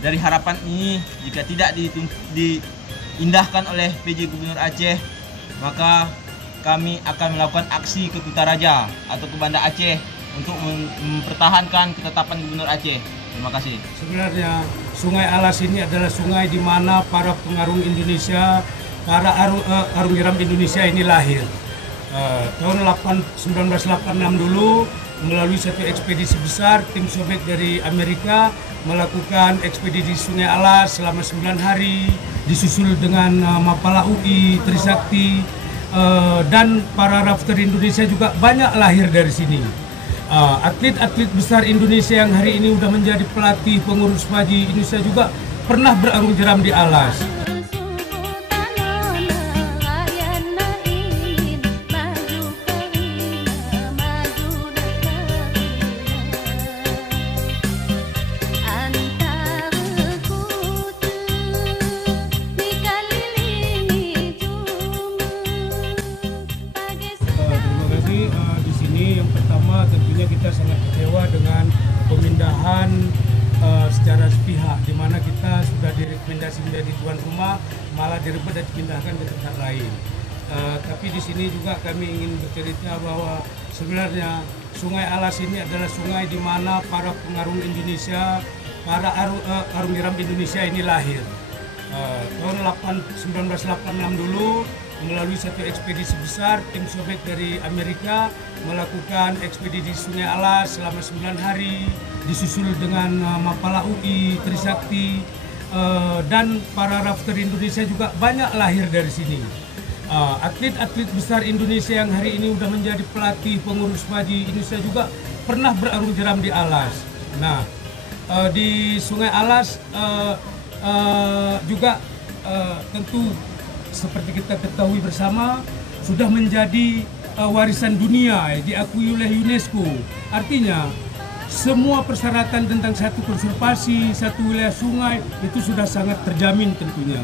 dari harapan ini jika tidak diindahkan oleh PJ Gubernur Aceh, maka kami akan melakukan aksi ke Kutaraja atau ke Banda Aceh untuk mempertahankan ketetapan Gubernur Aceh. Terima kasih. Sebenarnya Sungai Alas ini adalah sungai di mana para pengarung Indonesia, para arung jeram Indonesia ini lahir. Tahun 1986 dulu melalui satu ekspedisi besar, tim Soviet dari Amerika melakukan ekspedisi Sungai Alas selama 9 hari, disusul dengan Mapala UI, Trisakti, dan para rafter Indonesia juga banyak lahir dari sini. Atlet-atlet besar Indonesia yang hari ini sudah menjadi pelatih pengurus FAJI Indonesia juga pernah berarung jeram di Alas. Di sini yang pertama tentunya kita sangat kecewa dengan pemindahan secara sepihak, di mana kita sudah direkomendasi menjadi tuan rumah malah direbut dan dipindahkan ke tempat lain. Tapi di sini juga kami ingin bercerita bahwa sebenarnya Sungai Alas ini adalah sungai di mana para pengarung Indonesia, para arung jeram Indonesia ini lahir. Tahun 1986 dulu melalui satu ekspedisi besar, tim Soviet dari Amerika melakukan ekspedisi Sungai Alas selama 9 hari, disusul dengan Mapala UI, Trisakti, dan para rafter Indonesia juga banyak lahir dari sini. Atlet-atlet besar Indonesia yang hari ini sudah menjadi pelatih pengurus FAJI Indonesia juga pernah berarung jeram di Alas. Nah, di Sungai Alas juga tentu seperti kita ketahui bersama sudah menjadi warisan dunia, diakui oleh UNESCO. Artinya semua persyaratan tentang satu konservasi, satu wilayah sungai itu sudah sangat terjamin tentunya.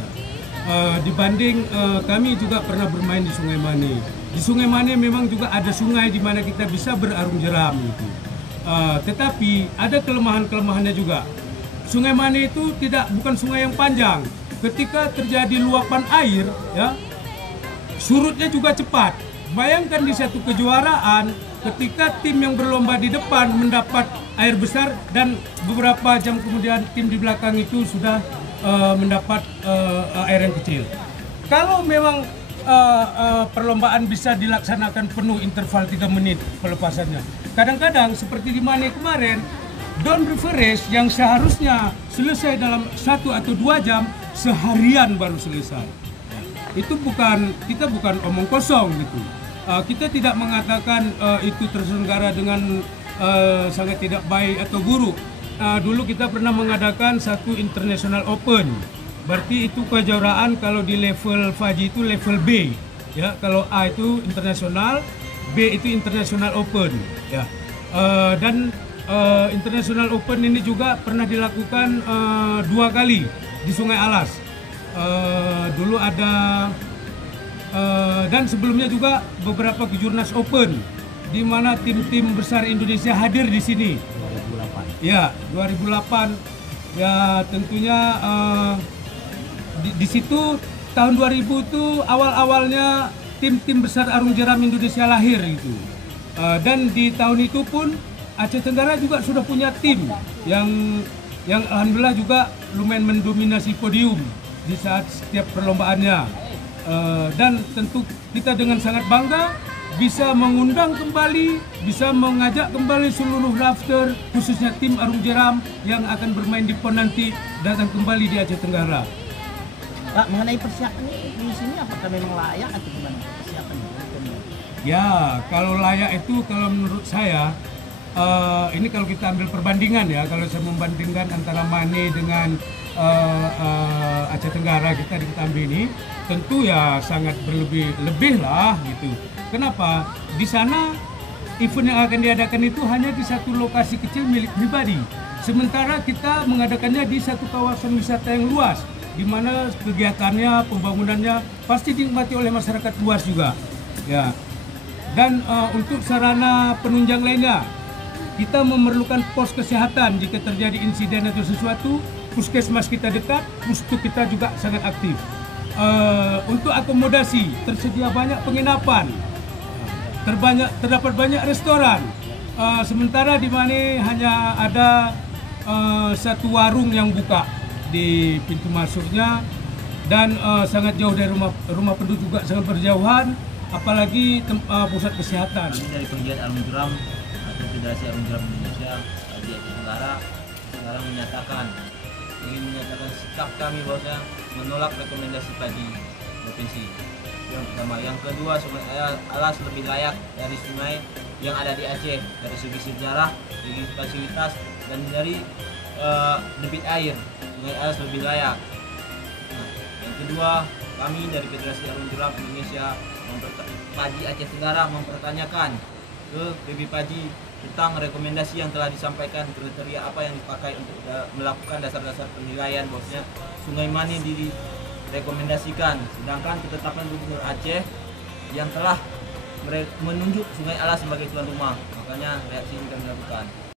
Dibanding kami juga pernah bermain di Sungai Mane. Di Sungai Mane memang juga ada sungai di mana kita bisa berarung jeram itu. Tetapi ada kelemahan-kelemahannya juga. Sungai Mane itu bukan sungai yang panjang. Ketika terjadi luapan air, ya, surutnya juga cepat. Bayangkan di satu kejuaraan, ketika tim yang berlomba di depan mendapat air besar dan beberapa jam kemudian tim di belakang itu sudah mendapat air yang kecil. Kalau memang perlombaan bisa dilaksanakan penuh interval 3 menit pelepasannya. Kadang-kadang seperti di Mane kemarin, Don River Race yang seharusnya selesai dalam 1 atau 2 jam, seharian baru selesai. Kita bukan omong kosong gitu. Kita tidak mengatakan itu terselenggara dengan sangat tidak baik atau buruk. Dulu kita pernah mengadakan satu International Open. Berarti itu kejuaraan kalau di level FAJI itu level B. Ya, kalau A itu internasional, B itu International Open. Ya, dan International Open ini juga pernah dilakukan 2 kali di Sungai Alas. Dulu ada dan sebelumnya juga beberapa kejurnas Open di mana tim-tim besar Indonesia hadir di sini. 2008. Ya, 2008. Ya, tentunya di situ tahun 2000 itu awal-awalnya tim-tim besar arung jeram Indonesia lahir itu. Dan di tahun itu pun Aceh Tenggara juga sudah punya tim yang alhamdulillah juga lumayan mendominasi podium di saat setiap perlombaannya. Dan tentu kita dengan sangat bangga bisa mengundang kembali, bisa mengajak kembali seluruh rafter, khususnya tim arung jeram yang akan bermain di PON nanti datang kembali di Aceh Tenggara. Pak, mengenai persiapan di sini apakah memang layak atau gimana persiapannya? Ya, kalau layak itu kalau menurut saya, ini kalau kita ambil perbandingan ya, kalau saya membandingkan antara Mane dengan Aceh Tenggara kita di Ketambi ini, tentu ya sangat lebih lah gitu. Kenapa? Di sana event yang akan diadakan itu hanya di satu lokasi kecil milik pribadi. Sementara kita mengadakannya di satu kawasan wisata yang luas, di mana kegiatannya, pembangunannya pasti dinikmati oleh masyarakat luas juga. Ya. Dan untuk sarana penunjang lainnya, kita memerlukan pos kesehatan jika terjadi insiden atau sesuatu. puskesmas kita dekat, pustu kita juga sangat aktif. Untuk akomodasi tersedia banyak penginapan, terdapat banyak restoran. Sementara di mana hanya ada satu warung yang buka di pintu masuknya, dan sangat jauh dari rumah penduduk, juga sangat berjauhan, apalagi pusat kesehatan. Kami dari Penggiat Arung Jeram atau Federasi Arung Jeram Indonesia di Aceh Tenggara sekarang ingin menyatakan sikap kami bahwasanya menolak rekomendasi PAJI provinsi. Yang pertama, yang kedua, Sungai Alas lebih layak dari sungai yang ada di Aceh dari segi sejarah, segi fasilitas, dan dari debit air. Sungai Alas lebih layak. Nah, yang kedua, kami dari Federasi Arung Jeram Indonesia PAJI Aceh Tenggara mempertanyakan ke PB PAJI tentang rekomendasi yang telah disampaikan, kriteria apa yang dipakai untuk melakukan dasar-dasar penilaian bahwasanya sungai mana direkomendasikan, sedangkan ketetapan Gubernur Aceh yang telah menunjuk Sungai Alas sebagai tuan rumah. Makanya reaksi ini kami lakukan.